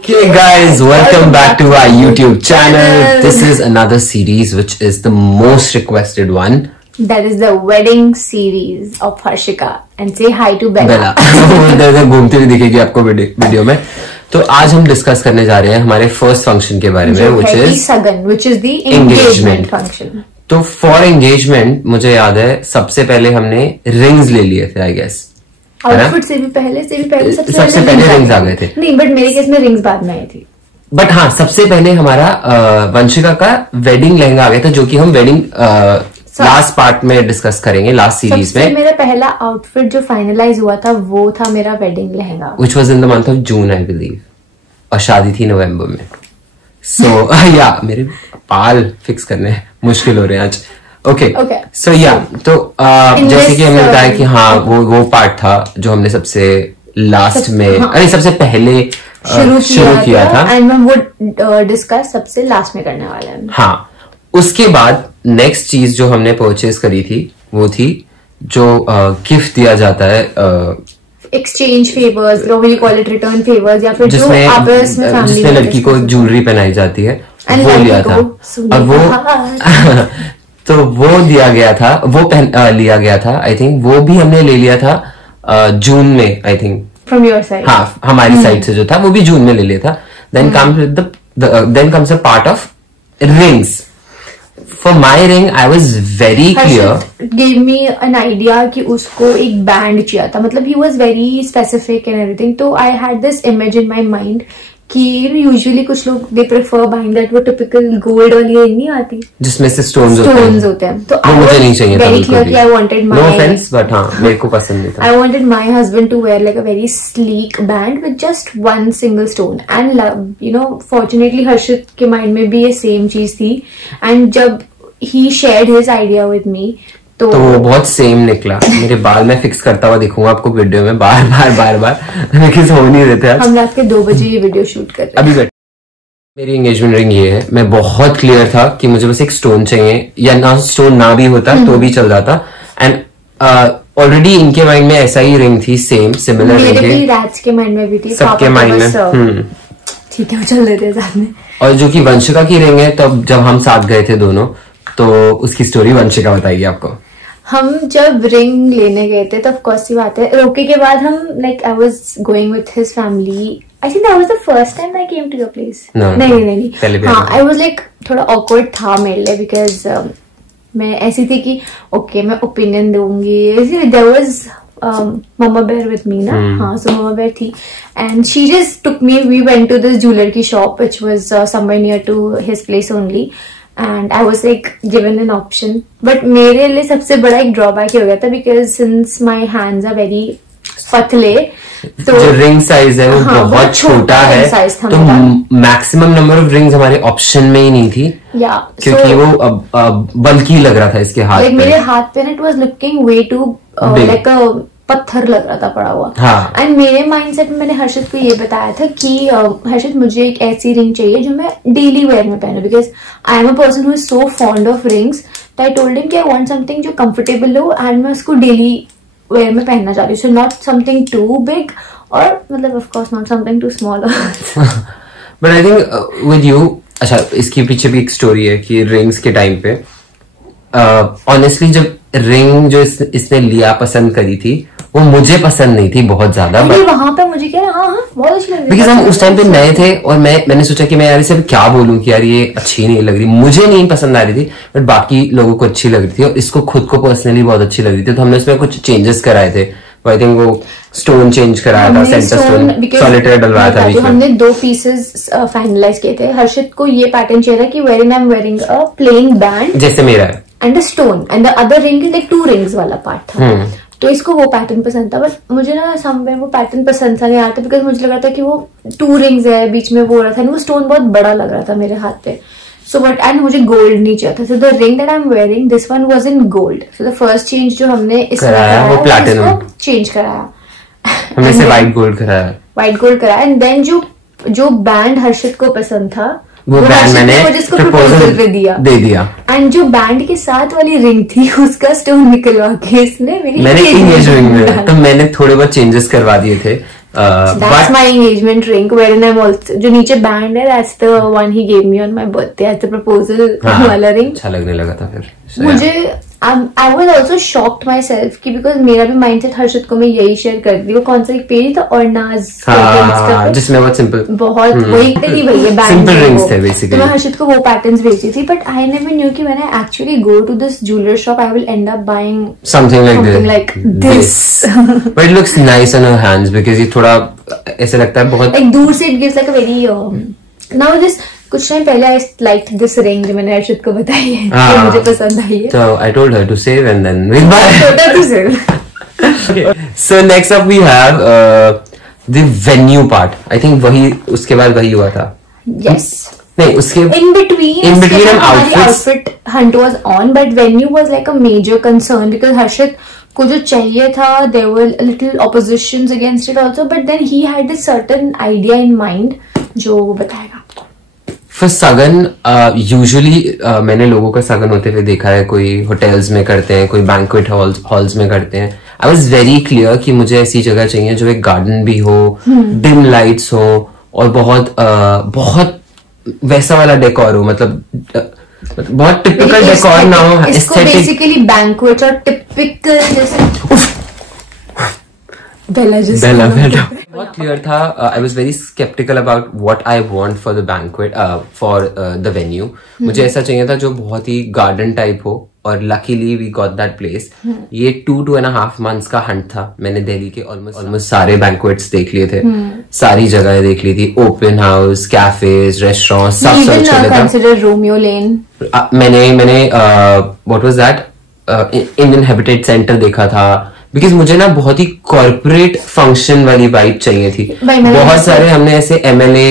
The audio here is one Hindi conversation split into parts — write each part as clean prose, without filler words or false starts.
Okay guys, welcome back to our YouTube channel. This is another series which is the most requested one. That is the wedding series of Harshika. And say hi to Bella. वो घूमती हुई दिखेगी आपको वीडियो में. तो आज हम डिस्कस करने जा रहे हैं हमारे फर्स्ट फंक्शन के बारे में, which is सगन, which is the engagement function. तो फॉर एंगेजमेंट मुझे याद है सबसे पहले हमने रिंग्स ले लिए थे, आई गेस. आउटफिट से भी पहले सबसे पहले रिंग्स आ गए थे. नहीं, बट मेरे केस में रिंग्स बाद में आई थी. बट हाँ, सबसे पहले हमारा वंशिका का वेडिंग लहंगा आ गया था, जो कि हम वेडिंग लास्ट पार्ट में डिस्कस करेंगे, लास्ट सीरीज में. मेरा पहला आउटफिट जो फाइनलाइज हुआ था वो था मेरा wedding lehenga, which was in the month of June I believe, और शादी थी नवंबर में. सो या मेरे बाल फिक्स करने मुश्किल हो रहे हैं आज. ओके सो या तो जैसे कि हमने बताया कि हाँ वो पार्ट था जो हमने सबसे लास्ट में अरे सबसे पहले शुरू किया था, एंड हम वो डिस्कस सबसे लास्ट में करने वाले हैं. हाँ, उसके बाद नेक्स्ट चीज जो हमने परचेज करी थी वो थी जो गिफ्ट दिया जाता है, exchange favours, call it return favours, या फिर जिसमें जो आपस में फैमिली जिसमें लड़की को ज्वेलरी पहनाई जाती है, वो लिया था. और वो तो वो दिया गया था, वो लिया गया था. आई थिंक वो भी हमने ले लिया था जून में, I think from your side. हाँ, हमारी साइड से जो था वो भी जून में ले लिया था. Then comes a part of rings. For my ring, I was very clear. Gave me an idea कि उसको एक बैंड चाहिए था. मतलब he was very specific and everything. तो I had this image in my mind कि usually कुछ लोग they prefer buying that वो typical gold वाली ring नहीं आती जिसमें से stones होते हैं. तो वो मुझे नहीं चाहिए था very clear कि I wanted my, no offense, but हाँ मेरे को पसंद नहीं था. I wanted my husband to wear like a very sleek band with just one single stone. And you know, fortunately हर्षित के mind में भी ये same चीज थी. And जब he shared his idea with me तो वो बहुत सेम निकला. मेरे बाल मैं फिक्स करता हुआ दिखूंगा आपको वीडियो में बार बार किस हो नहीं देते. हम रात के 2 बजे ये वीडियो शूट कर रहे हैं. अभी मेरी एंगेजमेंट रिंग ये है. मैं बहुत क्लियर था कि मुझे बस एक स्टोन चाहिए, या ना स्टोन ना भी होता तो भी चल जाता. एंड ऑलरेडी इनके माइंड में ऐसा ही रिंग थी, सिमिलर रिंग थी, के माइंड में भी थी, सबके माइंड में. ठीक है, चल देते हैं साथ में. और जो कि वंशिका की रिंग है, तब जब हम साथ गए थे दोनों, तो उसकी स्टोरी वंशिका बताएगी आपको. हम जब रिंग लेने गए थे तो ऑफ कोर्स सी बात है, रोके के बाद हम like I was going with his family. I think that was the first time I came to your place. नहीं. हाँ, आई वाज लाइक थोड़ा ऑकवर्ड था मेरे लिए, बिकॉज मैं ऐसी थी कि ओके मैं ओपिनियन दूंगी. There was mama bear with me ना. हाँ, सो ममा बेयर थी and she just took me. We went to this jeweller की shop which was somewhere near to his place only. And I was like given an option, but मेरे लिए सबसे बड़ा एक ड्रॉबैक हो गया था, because since my hands are very पतले, तो जो रिंग साइज है वो बहुत छोटा है, तो मैक्सिमम नंबर ऑफ रिंग्स हमारे ऑप्शन में ही नहीं थी. क्योंकि वो बल्कि लग रहा था इसके हाथ पे. मेरे हाथ पे it was looking way too like a पत्थर लग रहा था पड़ा हुआ. हाँ. एंड मेरे माइंडसेट में मैंने हर्षित को ये बताया था कि हर्षित मुझे एक ऐसी रिंग चाहिए जो मैं डेली वेयर में पहनूं, because I am a person who is so fond of rings. तो आई टोल्ड हिम कि आई वांट समथिंग जो कंफर्टेबल हो एंड मैं उसको डेली वेयर में पहनना चाहती हूँ. So not something too big, और मतलब of course not something too small. But I think with you, अच्छा इसके पीछे भी एक स्टोरी है कि रिंग्स के टाइम पे ऑनेस्टली जब रिंग जो इसने लिया पसंद करी थी, वो मुझे पसंद नहीं थी बहुत ज्यादा. वहां पे मुझे क्या बहुत अच्छी लग रही, बिकॉज हम उस टाइम पे नए थे, और मैंने सोचा कि मैं यार इसे क्या बोलूं कि यार ये अच्छी नहीं लग रही, मुझे नहीं पसंद आ रही थी, बट बाकी लोगों को अच्छी लग रही थी, और इसको खुद को पर्सनली बहुत अच्छी लग रही थी. तो हमने उसमें कुछ चेंजेस कराए थे. आई थिंक वो स्टोन चेंज कराया था, सेंटर स्टोन सॉलिटेयर डलवाया था. तो हमने 2 पीसेस फाइनलाइज किए थे. हर्षित को ये पैटर्न चाहिए था कि where I am wearing a plain band जैसे मेरा है, and the stone, and the other ring is like 2 rings वाला पार्ट था. तो इसको वो पैटर्न पसंद था, बट मुझे ना समवेयर वो पैटर्न पसंद था नहीं आता, बिकॉज मुझे लग रहा था कि वो 2 रिंग्स है, बीच में वो हो रहा था, वो स्टोन बहुत बड़ा लग रहा था मेरे हाथ पे. सो बट एंड मुझे गोल्ड नहीं चाहिए था. So the ring that I am wearing, this one was in gold. So the first change जो हमने कराया वो प्लैटिनम चेंज कराया, हमने से व्हाइट गोल्ड कराया. एंड देन जो बैंड हर्षित को पसंद था वो बैंड मैंने प्रपोजल पे दे दिया. एंड जो बैंड के साथ वाली रिंग थी उसका स्टोन निकलवा के इसने मैंने एंगेजमेंट में तो मैंने थोड़े बहुत चेंजेस करवा दिए थे. That's my engagement ring wherein I'm also जो नीचे band है, that's the one he gave me on my birthday as the proposal वाला ring. अच्छा लगने लगा था फिर. मुझे I was also shocked myself कि because मेरा भी mindset हर्षित को मैं यही शेयर कर दी. वो कौन सा एक पेज था ऑर्नाज जिसमें बहुत सिंपल बहुत वही नहीं भैया बैंड सिंपल रिंग्स थे बेसिकली. तो मैं हर्षित को वो पैटर्न्स भेजी थी बट आई नेवर न्यू कि when I actually go to this jeweler shop I will end up buying something like this. But it looks nice on her hands because ये थोड़ा ऐसा लगता है बहुत like दूर से it gives like a very now this कुछ टाइम पहले I liked this ring जो मैंने हर्षित को बताई है जो मुझे पसंद आई है. So I told her to save and then we'll buy. to save. Okay. So next up we have the venue part. I think वही उसके बाद वही हुआ था. Yes. नहीं उसके in between outfit hunt was on but venue was like a major concern because हर्षित को जो चाहिए था there were little oppositions against it also but then he had this certain idea in mind जो वो बताएगा. For सगन यूजुअली मैंने लोगों का सगन होते हुए देखा है. कोई होटल्स में करते हैं, कोई बैंक्वेट हॉल्स में करते हैं. आई वॉज वेरी क्लियर कि मुझे ऐसी जगह चाहिए जो एक गार्डन भी हो, डिम लाइट्स हो और बहुत वैसा वाला डेकोर हो. मतलब बहुत टिपिकल डेकोर ना हो. इसको बेसिकली बैंक्वेट और टिपिकल जैसे Bella. बहुत क्लियर था. I was very sceptical about what I want for the banquet for the venue. मुझे ऐसा चाहिए था जो बहुत ही गार्डन टाइप हो और luckily we got that place. ये 2.5 months का हंट था. मैंने दिल्ली के ऑलमोस्ट सारे बैंक्वेट्स देख लिए थे. सारी जगह देख ली थी. ओपन हाउस, कैफेज, रेस्टोरेंट सब कंसिडर रोमियो लेन. मैंने what was that Indian habitat centre देखा था. बिकॉज मुझे ना बहुत ही कॉर्पोरेट फंक्शन वाली वाइब चाहिए थी. बहुत सारे हमने ऐसे MLA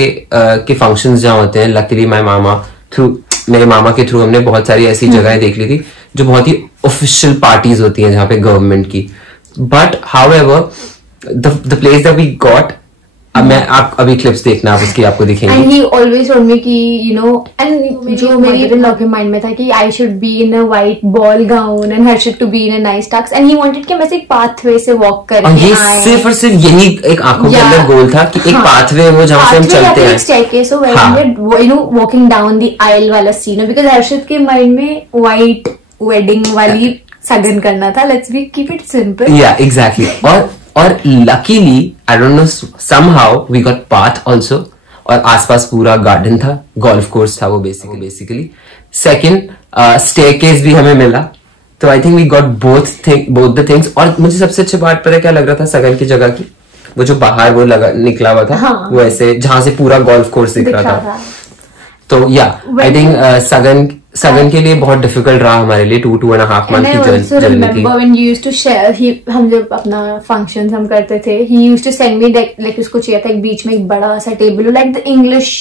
के फंक्शंस जहाँ होते हैं. लकीली मेरे मामा के थ्रू हमने बहुत सारी ऐसी जगहें देख ली थी जो बहुत ही ऑफिशियल पार्टीज होती हैं जहाँ पे गवर्नमेंट की. But however the place that we got, आप अभी क्लिप्स देखना, आप उसकी आपको दिखेंगे. And he always told me कि you know and जो मेरे in-law के mind में था कि I should be in a white ball gown and Harshit to be in a nice tux and he wanted कि हम ऐसे एक pathway से walk करें. और ये सिर्फ और सिर्फ यही एक आंखों के अंदर गोल था कि एक pathway वो जहाँ से हम चलते हैं. staircase so where you know walking down the aisle वाला scene because Harshit के mind में white wedding वाली सगन करना था. Let's be keep it simple. Yeah, exactly. और luckily I don't know somehow we got path also और आसपास पूरा गार्डन था, गोल्फ कोर्स था वो बेसिकली. सेकंड स्टेयरकेस भी हमें मिला. तो I think we got both the things. और मुझे सबसे अच्छी बात पता है क्या लग रहा था सगन की जगह की, वो जो बाहर वो निकला हुआ था. हाँ. वो ऐसे जहां से पूरा गोल्फ कोर्स दिख रहा था. तो या आई थिंक सगन के लिए बहुत डिफिकल्ट रहा हमारे लिए. 2.5 month की जर्नी थी. when you used to share हम जब अपना फंक्शन हम करते थे he used to send me like उसको चाहिए था एक बीच में एक बड़ा सा table like the English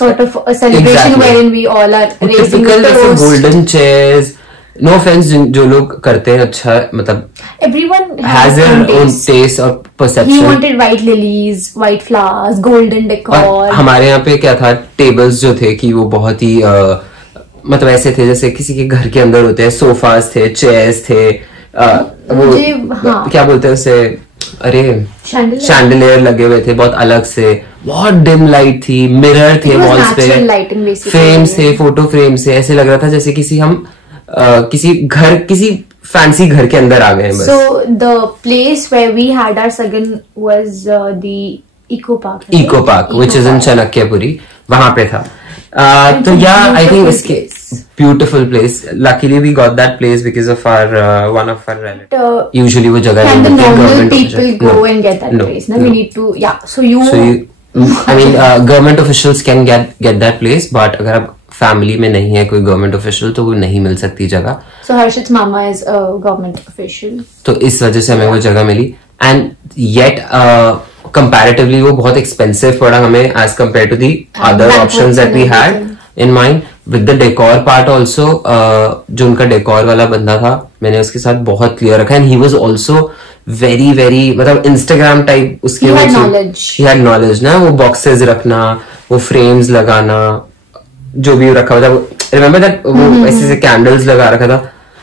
sort of a celebration wherein we all are raising the toast. Golden chairs. No offense जो लोग करते हैं अच्छा मतलब everyone has their own taste और perception. He wanted white lilies, white flowers, golden decor. हमारे यहाँ पे क्या था, टेबल्स जो थे कि वो बहुत ही मतलब ऐसे थे जैसे किसी के घर के अंदर होते हैं. सोफास थे, चेयर्स थे, वो क्या बोलते हैं उसे, अरे शैंडलियर लगे हुए थे बहुत अलग से. बहुत डिम लाइट थी, मिरर थे वॉल्स पे, फ्रेम्स थे, फोटो फ्रेम्स थे. ऐसे लग रहा था जैसे किसी फैंसी घर के अंदर आ गए. So the place where we had our sagan was the Eco Park. Eco Park, which is in Chanakyapuri. वहां पे था. तो yeah, I think it's beautiful place. Luckily we got that place because of our one of our relatives. Usually वो जगह can the normal people go and get that place? No, we need to So you I mean government officials can get that place, but अगर आप फैमिली में नहीं है कोई गवर्नमेंट ऑफिशियल तो वो नहीं मिल सकती जगह. So Harshit's mama is a government official. तो इस वजह से हमें वो जगह मिली. And yet comparatively वो बहुत expensive पड़ा हमें as compared to the other options that we had in mind. With the decor part also, जो उनका decor वाला बंदा था मैंने उसके साथ बहुत क्लियर रखा. And he was also very मतलब Instagram type उसके he had knowledge ना. वो boxes रखना, वो frames लगाना, जो भी रखा हुआ था. रिमेम्बर दैट वो ऐसे कैंडल्स लगा रखा था.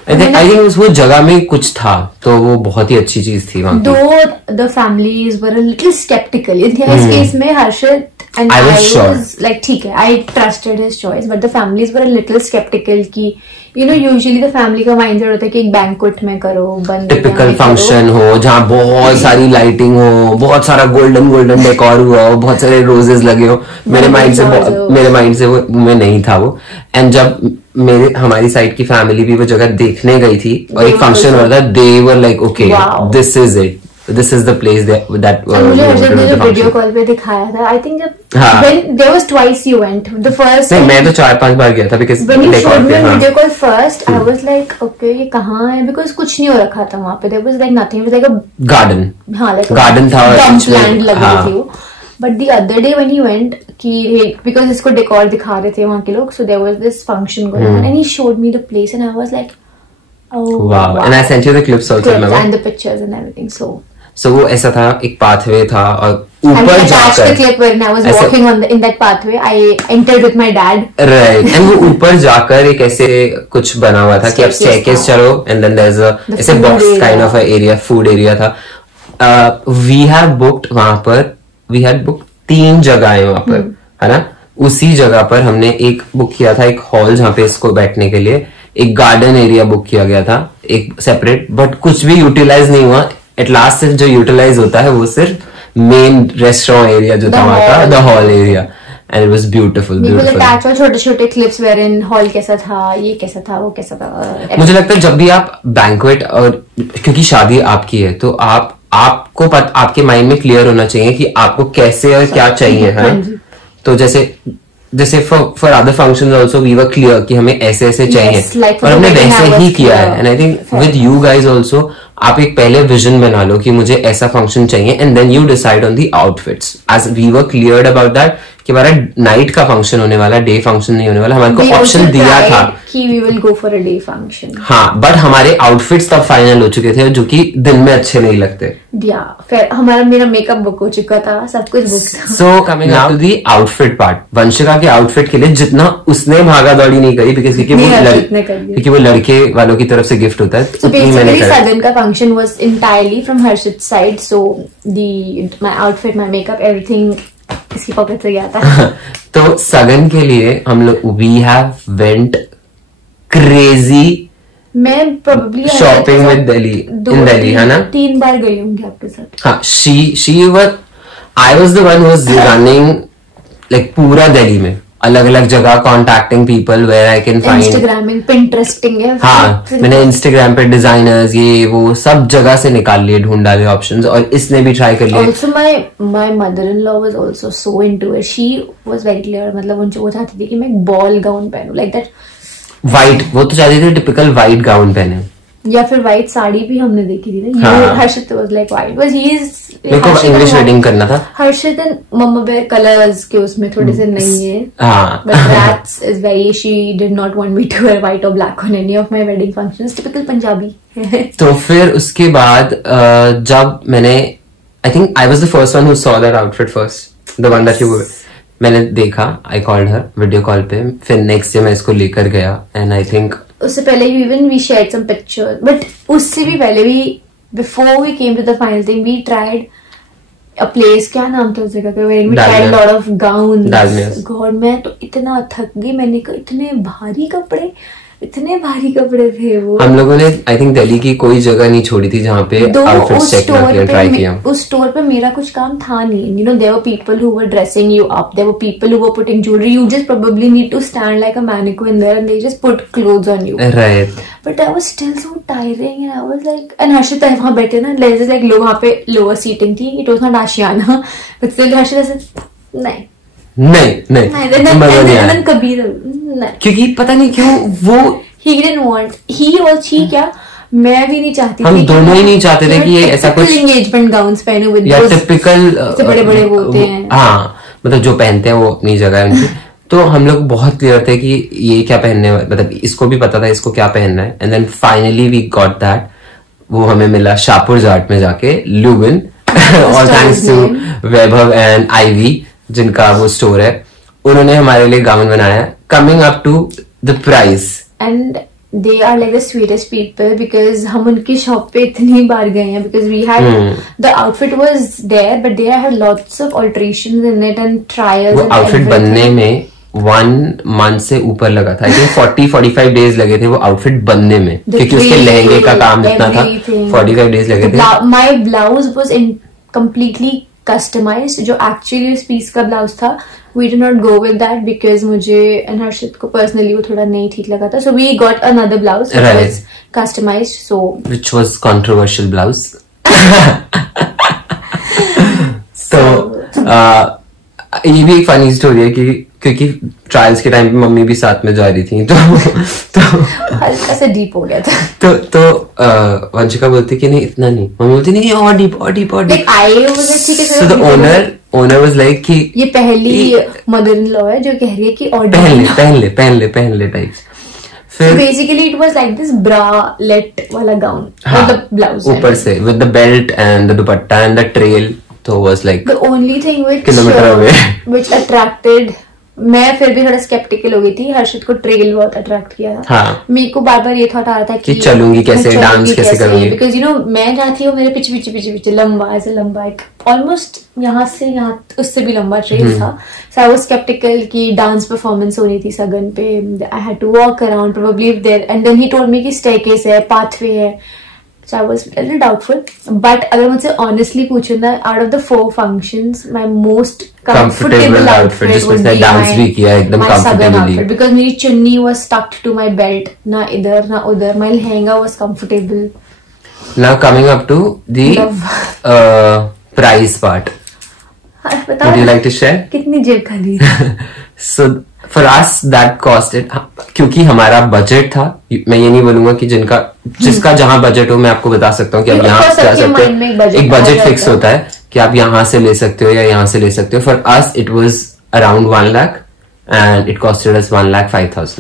आई थिंक वो जगह में कुछ था, तो वो बहुत ही अच्छी चीज थी वहाँ। Though the families were a little sceptical in his case में, Harshit and I was like ठीक है, I trusted his choice, but the families were a little skeptical कि usually the family का mindset होता है कि एक banquet में करो, बंद टिपिकल फंक्शन हो जहाँ बहुत सारी लाइटिंग हो, बहुत सारा गोल्डन डेकोर हुआ हो, बहुत सारे रोजेस लगे हो। मेरे माइंड से वो में नहीं था वो। एंड जब हमारी साइड की फैमिली भी वो जगह देखने गई थी और एक फंक्शन हो रहा था, they were like okay, this is it, this is the place that मुझे हर्षद ने जो वीडियो कॉल पे दिखाया था, आई थिंक जब there was twice you went, the first नहीं, मैं तो 4-5 बार गया था, because when you showed me video call first I was like okay ये कहाँ है, because कुछ नहीं हो रखा था वहाँ पे, there was like nothing, it was like a garden, हाँ like garden था, dump land लग रही थी वो। But the other day when he went, because इसको डेकोर दिखा रहे थे वहाँ के लोग, so there was this function going on and he showed me the place and I was like oh wow, and I sent you the clips also, remember, and the pictures and everything, so वो ऐसा था, एक पाथवे था और ऊपर जाकर clip when I was walking in that pathway, I entered with my dad, right, and वो ऊपर जाकर एक ऐसे कुछ बना हुआ था कि आप स्टेयरकेस चलो and then there's a ऐसे box kind of a area, food area था। we have booked वहाँ पर, we had booked 3 जगहें वहाँ पर, है ना। उसी जगह पर हमने एक बुक किया था, एक हॉल जहाँ पे इसको बैठने के लिए, एक गार्डन एरिया बुक किया गया था एक सेपरेट, बट कुछ भी यूटिलाइज नहीं हुआ। एट लास्ट जो यूटिलाइज होता है वो सिर्फ मेन रेस्टोरेंट एरिया जो था वहाँ का, the hall area, and it was beautiful. छोटे-छोटे क्लिप्स वेयर इन हॉल कैसा था, ये कैसा था, वो कैसा था। मुझे लगता है जब भी आप बैंक्वेट, और क्योंकि शादी आपकी है तो आपको आपके माइंड में क्लियर होना चाहिए कि आपको कैसे और क्या चाहिए, है। तो जैसे for other functions also we were clear कि हमें ऐसे ऐसे चाहिए, और हमने वैसे ही किया है। And I think with you guys also, आप एक पहले विजन बना लो कि मुझे ऐसा फंक्शन चाहिए, and then you decide on the outfits, as we were cleared about that कि हमारा नाइट का फंक्शन होने वाला, डे फंक्शन नहीं होने वाला। हमारे को ऑप्शन दिया था कि we will go for a day function, हाँ, बट हमारे आउटफिट्स तब फाइनल हो चुके थे जो कि दिन में अच्छे नहीं लगते। फिर मेरा मेकअप बुक हो चुका था, सब कुछ बुक था। So coming up to the outfit part, Vanshika के आउटफिट के लिए जितना उसने भागा दौड़ी नहीं करी, क्योंकि वो लड़के वालों की तरफ से गिफ्ट होता है, उतनी मैंने करी। सगन का function was entirely from Harshit side, so my outfit, my makeup, everything इसकी पॉकेट से गया था। तो सगन के लिए हम लोग वी हैव वेंट क्रेजी, मैं probably shopping with Delhi, in Delhi, है ना। 3 बार गई होंगी आपके साथ। हाँ, I was the one who was running like पूरा दिल्ली में, अलग अलग जगह contacting people where I can find, Instagramming, Pinteresting है। हाँ, मैंने इंस्टाग्राम पे डिजाइनर्स ये वो सब जगह से निकाल लिए, ढूंढ डाले ऑप्शंस, और इसने भी ट्राई कर लिया। Also my mother in law was also so into it, she was very clear, मतलब वो चाहती थी कि मैं एक बॉल गाउन पहनूं, लाइक दैट व्हाइट, वो तो चाहती थी टिपिकल व्हाइट गाउन पहने, या फिर व्हाइट साड़ी भी हमने देखी थी ना। हाँ। Harshit was like white, but he is, मेरे को इंग्लिश वेडिंग करना था। Harshit and mamma bear colours के उसमें थोड़े से नहीं है, but that's is very, she did not want me to wear white और black on any of my wedding functions, typical Punjabi. तो फिर उसके बाद जब मैंने, I think I was the first one who saw that outfit first, the one that you, मैंने देखा, I called her video call पे, फिर नेक्स्ट डे मैं इसको लेकर गया, एंड आई थिंक उससे पहले even we shared some pictures, but उससे भी पहले before we came to the final thing, we tried a place, क्या नाम था उस जगह का, where we tried lot of gowns. God, मैं तो इतना थक गई, मैंने कहा इतने भारी कपड़े थे वो। हम लोगों ने आई थिंक दिल्ली की कोई जगह नहीं छोड़ी थी जहाँ पे आउटफिट्स चेक किया, ट्राई किया। उस स्टोर पे मेरा कुछ काम था नहीं, there were people who were dressing you up, there were people who were putting jewellery, you just probably need to stand like a mannequin there and they just put clothes on you, right. But I was still so tiring and I was like, and Harshit वहां बैठे ना, लाइक लोग वहां पे लोअर सीटिंग थी, it was not Ashiyana, but still Harshit नहीं कबीर, क्योंकि पता नहीं क्यों वो he didn't want, he क्या, मैं भी नहीं चाहती, हम दोनों ही नहीं चाहते थे कि ये ऐसा कुछ एंगेजमेंट गाउन्स पहने हुए, या टिपिकल बड़े होते हैं, हाँ, मतलब जो पहनते हैं वो अपनी जगह है उनकी। तो हम लोग बहुत क्लियर थे कि ये क्या पहनने, मतलब इसको भी पता था इसको क्या पहनना है, and then finally we got that. वो हमें मिला शाहपुर जाट में जाके, लुबिन, और thanks to Vaibhav and Ivy जिनका वो स्टोर है, उन्होंने हमारे लिए गाउन बनाया। Coming up to the price, and they are like the sweetest people because हम उनकी शॉप पे इतनी बार गए हैं because we had the outfit was there but they had lots of alterations in it and trials. वो outfit बनने में 1 month से ऊपर लगा था. I think 40-45 days लगे थे वो outfit बनने में क्योंकि उसके लहंगे का काम इतना था. 45 days लगे थे. My blouse was completely customized. जो actually उस piece का blouse था we did not go with that because मुझे and हर्षित को personally वो थोड़ा नहीं ठीक लगा था. So we got another blouse which was customized. So which was controversial blouse. So ये भी एक funny story है कि क्योंकि ट्रायल्स के टाइम पे मम्मी भी साथ में जा रही थी तो हल्का सा डीप हो गया था. तो वंशिका बोलती कि नहीं इतना नहीं. मम्मी बोलती नहीं और डीप और डीप और deep. So the owner was like कि ये पहली मदर इन लॉ है जो कह रही है कि और पहन ले टाइप्स. फिर basically it was like this bralette वाला गाउन विद द ब्लाउज ऊपर से with the belt and the dupatta and the trail. तो was like the only thing which attracted मैं फिर भी थोड़ा स्केप्टिकल हो गई थी. हर्षित को ट्रेल बहुत अट्रैक्ट किया था. हाँ. मेरे को बार बार ये थॉट आ रहा था कि चलूंगी कैसे, डांस कैसे करूंगी बिकॉज यू नो मैं जहाँ थी वो मेरे पीछे लंबा ऐसे लंबा एक ऑलमोस्ट यहाँ से यहाँ उससे भी लंबा ट्रेल था. सो आई वाज स्केप्टिकल कि डांस परफॉर्मेंस होनी थी सगन पे. I had to walk around probably there and then he told me कि स्टेयरकेस है, पाथवे है. So I was a little doubtful, but अगर मुझसे honestly पूछो ना, out of the 4 functions, my most comfortable outfit would be my southern outfit because मेरी चुन्नी was stuck to my belt, ना इधर ना उधर. My lehenga was comfortable. Now coming up to the price part. Would you like to share? कितनी जेब खाली? So for us that costed क्योंकि हमारा बजट था. मैं ये नहीं बोलूंगा कि जिसका जहां बजट हो मैं आपको बता सकता हूँ कि आप यहाँ जा सकते हो. एक बजट फिक्स होता है कि आप यहाँ से ले सकते हो या यहाँ से ले सकते हो. For us it was around 1 lakh and it costed us 1,05,000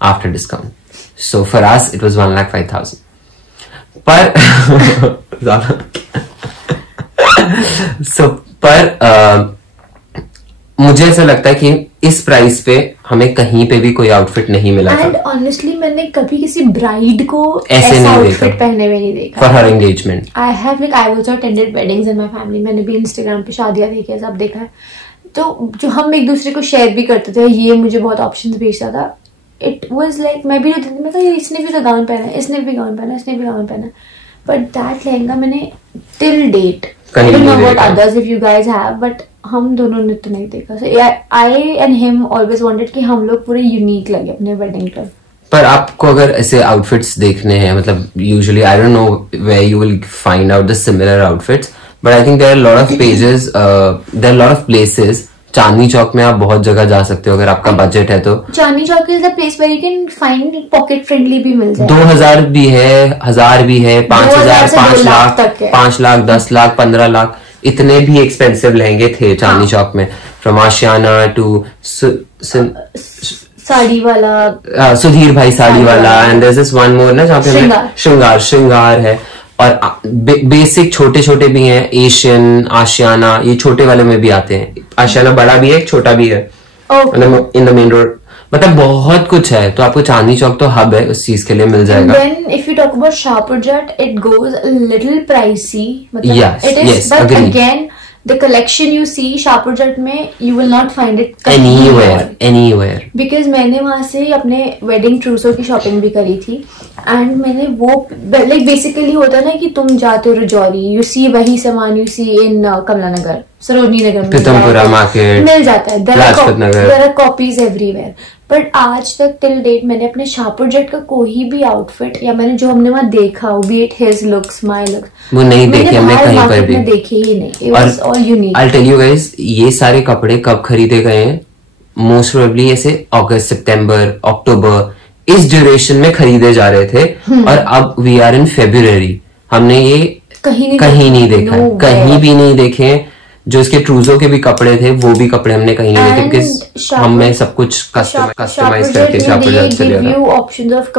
after discount. So for us it was 1,05,000. पर मुझे ऐसा लगता है कि इस प्राइस पे हमें कहीं पे भी कोई आउटफिट नहीं मिला था. एंड ऑनेस्टली मैंने कभी किसी ब्राइड को ऐसे नहीं आउटफिट पहने हुए नहीं देखा. For her engagement I also attended weddings in my family. मैंने भी इंस्टाग्राम पे शादियां देखी है, सब देखा है. तो जो हम एक दूसरे को शेयर भी करते थे, ये मुझे बहुत ऑप्शंस भेजता था. इट वाज लाइक मैं भी इसने भी तो गाउन पहना है, इसने भी गाउन पहना है, इसने भी गाउन पहना है. बट दैट लहंगा मैंने till date I don't know what others if you guys have, but हम दोनों ने तो नहीं देखा. So I and him always wanted कि हम लोग पूरे यूनिक लगे अपने वेडिंग पर. पर आपको अगर ऐसे आउटफिट्स देखने हैं, मतलब usually I don't know where you will find out the similar outfits, but I think there are lot of pages, there are lot of places. Chandni Chowk में आप बहुत जगह जा सकते हो अगर आपका बजट है तो. Chandni Chowk is the place where you can find pocket friendly भी मिल जाए. 2,000 भी है, 1,000 भी है, 5,000, 5 लाख, 5 लाख, 10 लाख, 15 लाख, इतने भी एक्सपेंसिव लहंगे थे चांदनी चौक में. फ्रॉम आशियाना टू साड़ी वाला, सुधीर भाई साड़ी वाला, and there is one more ना जहाँ पे श्रृंगार है. और बेसिक छोटे छोटे भी हैं, एशियन, आशियाना, ये छोटे वाले में भी आते हैं. आशियाना बड़ा भी है, एक छोटा भी है इन द मेन रोड. मतलब बहुत कुछ है. तो आपको चांदनी चौक तो हब है, उस चीज के लिए मिल जाएगा. Then if you talk about Shahpur Jat, it goes a little pricey. Yes, it is, yes, but agreed. Again, the collection you see Shahpur Jat में you will not find it anywhere. Because मैंने वहां से अपने वेडिंग ट्रूसो की शॉपिंग भी करी थी. एंड मैंने वो लाइक बेसिकली होता है ना कि तुम जाते हो रजौरी, यू सी वही सामान यू सी इन कमला नगर, सरोजनी नगर में पीतमपुरा मार्केट मिल जाता है. There are copies everywhere. But आज तक टिल डेट मैंने अपने शाहपुर जट का कोई भी आउटफिट या मैंने जो हमने वहाँ देखा, B it his looks, my looks, वो नहीं देखी हमने कहीं पर भी. देखी ही नहीं. It was all unique. I tell you guys, ये सारे कपड़े कब खरीदे गए हैं? मोस्ट प्रोबेबली ऐसे अगस्त, सितंबर, अक्टूबर, इस ड्यूरेशन में खरीदे जा रहे थे. और अब वी आर इन फेब्रुअरी. हमने ये कहीं नहीं देखा, कहीं भी नहीं देखे. जो इसके ट्रूजो के भी कपड़े थे वो भी कपड़े हमने कहीं नहीं देखे, बिकॉज हमने सब कुछ कस्टमाइज करके options of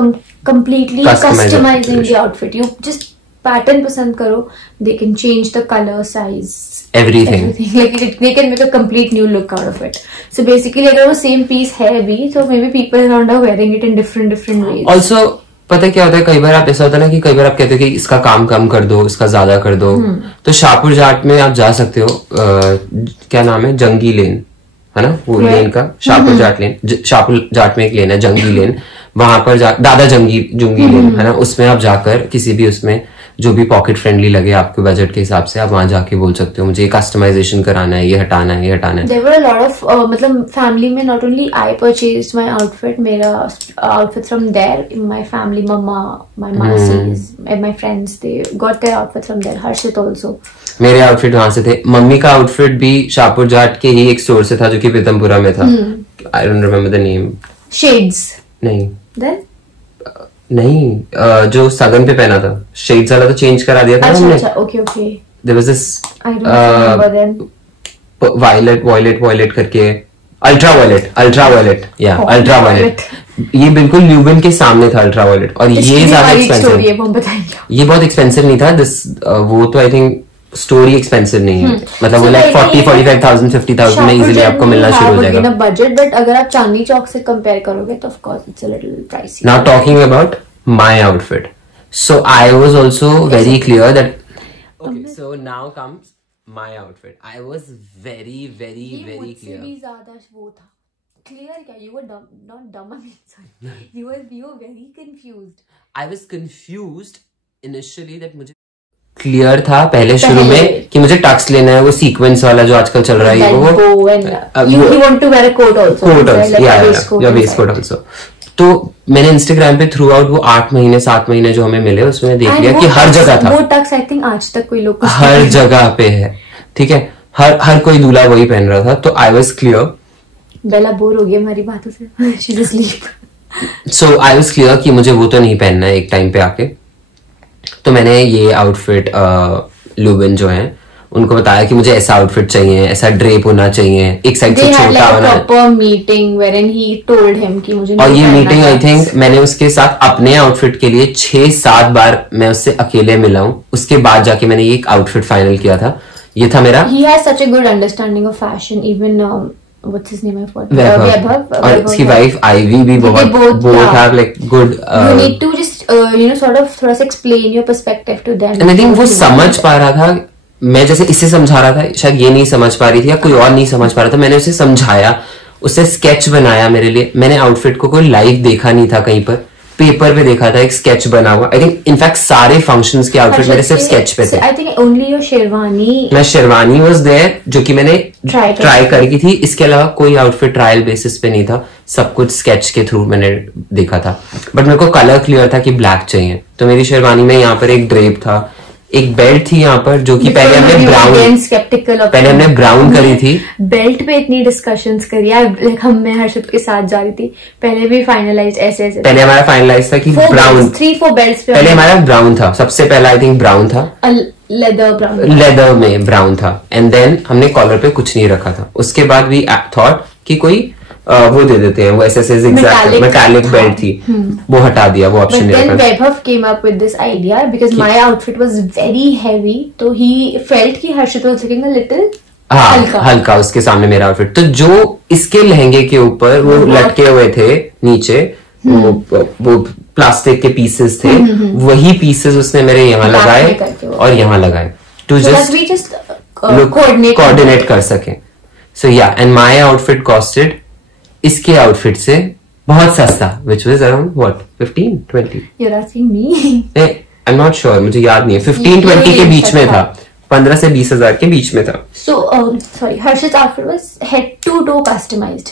completely customising the outfit. You just pattern पसंद करो, they can change the colour, size, everything. Like they can make a complete new look out of it. So basically अगर वो सेम पीस है भी, so maybe people around are wearing it in different ways. Also पता क्या होता है, कई बार आप ऐसा होता है ना कि कई बार आप कहते हो कि इसका काम कम कर दो, इसका ज्यादा कर दो, तो शाहपुर जाट में आप जा सकते हो, क्या नाम है, जंगी लेन है ना, वो लेन का शाहपुर जाट लेन, शाहपुर जाट में एक लेन है जंगी लेन, वहां पर दादा जुंगी लेन है ना, उसमें आप जाकर किसी भी उसमें जो भी पॉकेट फ्रेंडली लगे आपके बजट के हिसाब से, आप वहां जाके बोल सकते हो मुझे ये कस्टमाइजेशन कराना है, ये हटाना है, ये हटाना है. There were a lot of मतलब फैमिली में not only I purchased my outfit, मेरा outfits from there, my family, mama, my mausis, and my friends, they got their outfits from there. Harshit also. मेरे आउटफिट वहां से थे. मम्मी का आउटफिट भी शाहपुर जाट के ही एक स्टोर से था जो कि पीतमपुरा में था. I don't remember the name. Shades. नहीं. Then? नहीं, जो सगन पे पहना था शेड्स वाला तो चेंज करा दिया था हमने. अच्छा, okay. There was this I don't remember then. Violet करके, अल्ट्रावायलेट या अल्ट्रावायलेट, ये बिल्कुल ल्यूबिन के सामने था अल्ट्रावायलेट. और ये ज्यादा एक्सपेंसिव, ये बहुत एक्सपेंसिव नहीं था दिस, वो तो आई थिंक स्टोरी एक्सपेंसिव नहीं है, मतलब वो लाइक 40-45,000 50,000 में इजीली आपको मिलना शुरू हो जाएगा. बजट, बट अगर आप चांदनी चौक से कंपेयर करोगे तो of course it's a little pricey. Now talking about my outfit, so I was also very clear that, okay, so now comes my outfit. I was very clear. भी ज्यादा वो था क्लियर क्या, यू वर नॉट डम, sorry, you were very confused. I was confused initially that मुझे क्लियर था पहले शुरू में कि मुझे टक्स लेना है, वो सीक्वेंस वाला जो आजकल चल रहा है, वो you want to wear a coat also, या वेस्ट कोट आल्सो. तो मैंने इंस्टाग्राम पे थ्रू आउट वो 8 महीने 7 महीने जो हमें मिले उसमें देख लिया कि हर जगह था वो टक्स. आई थिंक आज तक कोई लोग हर जगह पे है, ठीक है, हर कोई दूल्हा वही पहन रहा था. तो आई वाज क्लियर. बेला बोर हो गई हमारी बातों से, she will sleep. So I was clear कि मुझे वो तो नहीं पहनना है एक टाइम पे आके. तो मैंने ये आउटफिट लुबिन जो है उनको बताया कि मुझे ऐसा आउटफिट चाहिए, ऐसा ड्रेप होना चाहिए, एक साइड से छोटा होना. Proper meeting wherein he told him कि मुझे, और ये मीटिंग आई थिंक मैंने उसके साथ अपने आउटफिट के लिए 6-7 बार मैं उससे अकेले मिला हूँ. उसके बाद जाके मैंने ये एक आउटफिट फाइनल किया था. ये था मेरा. He has such a good understanding of fashion. Even what's his name? I forgot. वैभव और उसकी वाइफ आईवी भी both have like good. You need to just sort of थोड़ा सा explain your perspective to them. And I think वो समझ पा रहा था. मैं जैसे इसे समझा रहा था, शायद ये नहीं समझ पा रही थी या कोई और नहीं समझ पा रहा था. मैंने उसे समझाया, उससे स्केच बनाया मेरे लिए. मैंने आउटफिट को कोई लाइव देखा नहीं था, कहीं पर पेपर पे देखा था, एक स्केच बना हुआ. आई थिंक इनफैक्ट सारे फंक्शंस के आउटफिट मेरे सिर्फ स्केच पे थे. I think only your sherwani, मैं शेरवानी वाज देयर जो कि मैंने ट्राई करी थी. इसके अलावा कोई आउटफिट ट्रायल बेसिस पे नहीं था, सब कुछ स्केच के थ्रू मैंने देखा था. बट मेरे को कलर क्लियर था कि ब्लैक चाहिए. तो मेरी शेरवानी में यहाँ पर एक ड्रेप था, एक बेल्ट थी यहाँ पर जो कि पहले हमने ब्राउन करी थी. बेल्ट पे इतनी डिस्कशंस करी, मैं हर्षित के साथ जा रही थी. पहले भी फाइनलाइज ऐसे पहले हमारा फाइनलाइज था कि ब्राउन 3-4 बेल्ट्स पे. पहले हमारा ब्राउन था, सबसे पहला आई थिंक ब्राउन था, लेदर में ब्राउन था. एंड देन हमने कॉलर पे कुछ नहीं रखा था. उसके बाद वी थॉट कि कोई वो दे देते हैं, वो ऐसे मेटालिक बेल्ट थी, वो हटा दिया, वो ऑप्शन नहीं रखा. Vaibhav came up with this idea because my outfit was very heavy, तो ही फेल्ट कि Harshit was looking a little हल्का उसके सामने मेरा आउटफिट. तो जो इसके लहंगे के ऊपर वो लटके हुए थे नीचे, वो प्लास्टिक के पीसेस थे, वही पीसेस उसने मेरे यहाँ लगाए और यहाँ लगाए टू जस्ट कोऑर्डिनेट कर सके. सो या एंड माय आउटफिट कॉस्टेड इसके आउटफिट से बहुत सस्ता, which was around what 15-20. You're asking me? I'm not sure, मुझे याद नहीं है. 15-20 के बीच में था, 15 से 20,000 के बीच में था. So sorry, Harshit's outfit was head to toe customized.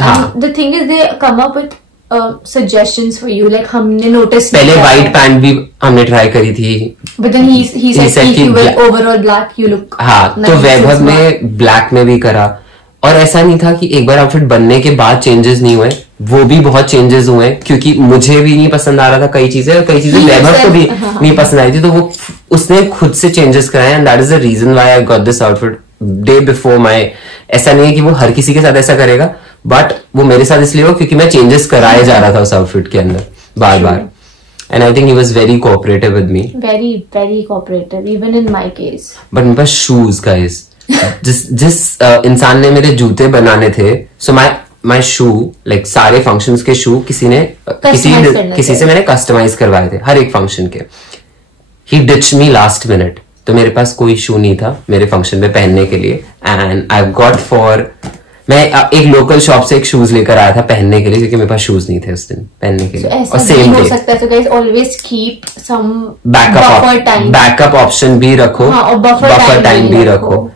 हाँ. The thing is they come up with suggestions for you, like हमने notice पहले white पैंट भी हमने ट्राई करी थी. But then he said if you wear overall black you look. हाँ, तो वैभव ने ब्लैक में भी करा. और ऐसा नहीं था कि एक बार आउटफिट बनने के बाद चेंजेस नहीं हुए, वो भी बहुत चेंजेस हुए, क्योंकि मुझे भी नहीं पसंद आ रहा था कई चीजें, और कई चीजें वैभव को भी नहीं पसंद आई थी. तो वो उसने खुद से चेंजेस कराए and that is the reason why I got this outfit day before my. ऐसा नहीं है कि वो हर किसी के साथ ऐसा करेगा, बट वो मेरे साथ इसलिए हो क्योंकि मैं चेंजेस कराए जा रहा था उस आउटफिट के अंदर बार बार. and I think he was very cooperative with me. Very, very cooperative, even in my case. But मेरे पास shoes, guys. जिस इंसान ने मेरे जूते बनाने थे, so my shoe, like सारे functions के shoe किसी से मैंने customize करवाए थे हर एक function के. He ditched me last minute. तो मेरे पास कोई शू नहीं था मेरे फंक्शन में पहनने के लिए, एंड आई गॉट मैं एक लोकल शॉप से एक शूज लेकर आया था पहनने के लिए, क्योंकि मेरे पास शूज नहीं थे उस दिन पहनने के लिए. और सेम हो सकता है, so guys always keep some backup option भी रखो, और बफर टाइम भी रखो.